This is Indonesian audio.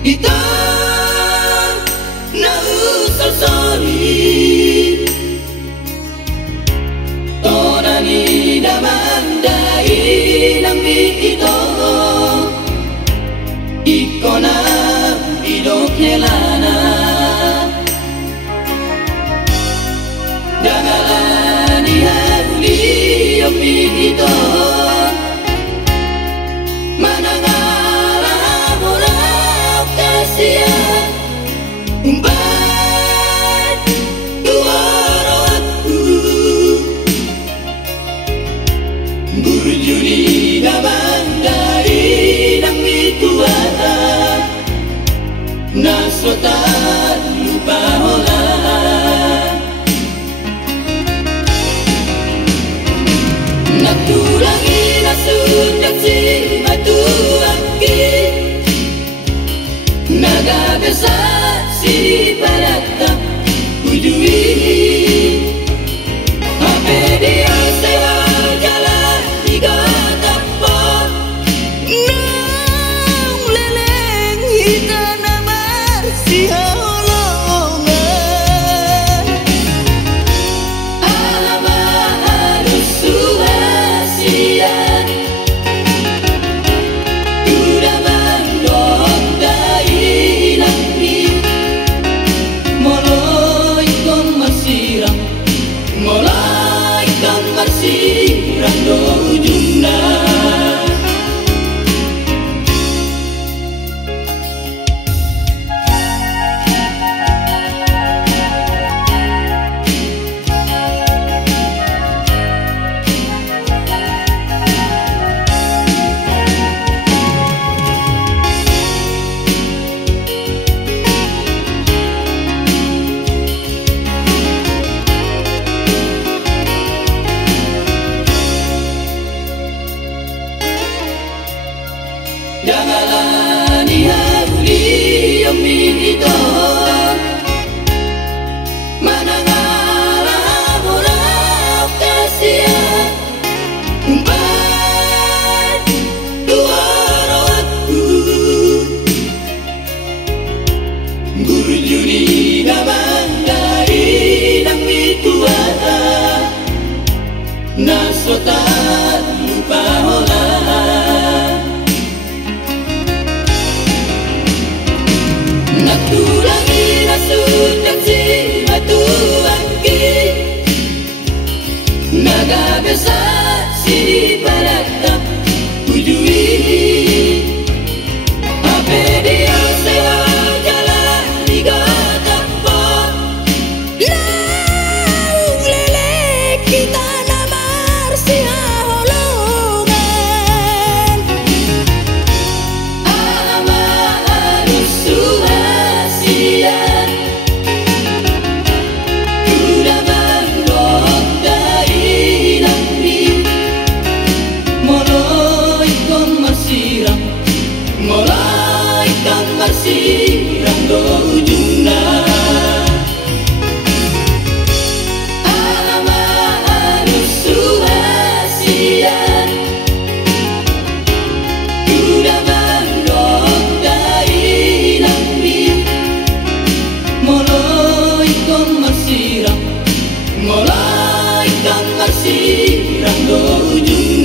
Ita na usasari Tona ni damandai ng ito Iko na idokelana Dangalani huli yung ito Umbat tuaro aku Burjuni naman dari nang ituara Naswatan lupa hola Natulangi nasundak si matuaki Nagabesa si barata ujui Ape dia sewa jalan tiga tapak Nang leleng hita namar si holongan Alama harus suhasian Udah mandong dari langit Mulai kan bersirang dojuna Janganlah dihauli yang itu Manangalah murah kasihan Umpat tuaro aku Burjuni naman dari nang itu ada Naswatan lupa hola Natulangi nasundak si matuaki Nagabesa si barata ujui Ape dia sewa jalan tiga tapak Laung lelek kita namar si holongan Alama harus suhasian Udah mandok dari langit Mulai kan bersirang dojuna Alama harus suhasian Udah mandok dari langit Mulai kan bersirang dojuna